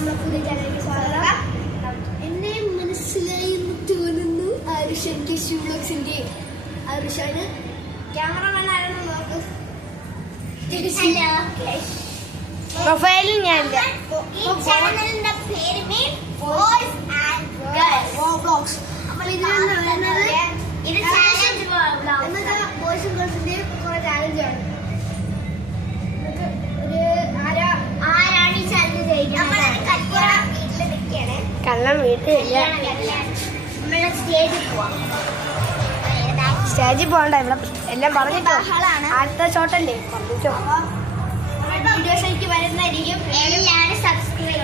നമ്മുടെ പുതിയ ചാനലിലേക്ക് സ്വാഗതം. എന്നെ മനസ്സിലായി തോന്നുന്നു. ആരുഷ് ബ്ലോഗ്സിന്റെ ആരുഷാണ്. ക്യാമറമാൻ ആരെന്ന് നോക്ക്. പ്രൊഫൈലിൽ ഞാൻ ഈ ചാനലിന്റെ പേര് ബോയ്സ് ആൻഡ് ഗേൾസ് വ്ലോഗ്സ്. അപ്പോൾ ഇതിലാണ് വരുന്നത്. ഇത് ചാലഞ്ച് വ്ലോഗ്സ്. ബോയ്സും ഗേൾസിന്റെയും കുറെ ചാലഞ്ചാണ്. കള്ളം വീട്ടിലില്ല. സ്റ്റേജിൽ പോകണ്ട, ഇവിടെ എല്ലാം പറഞ്ഞിട്ടോ. അടുത്ത ഷോട്ടല്ലേ പറഞ്ഞിട്ടോ. വീഡിയോസിലേക്ക് വരുന്നതായിരിക്കും. എല്ലാവരും സബ്സ്ക്രൈബ്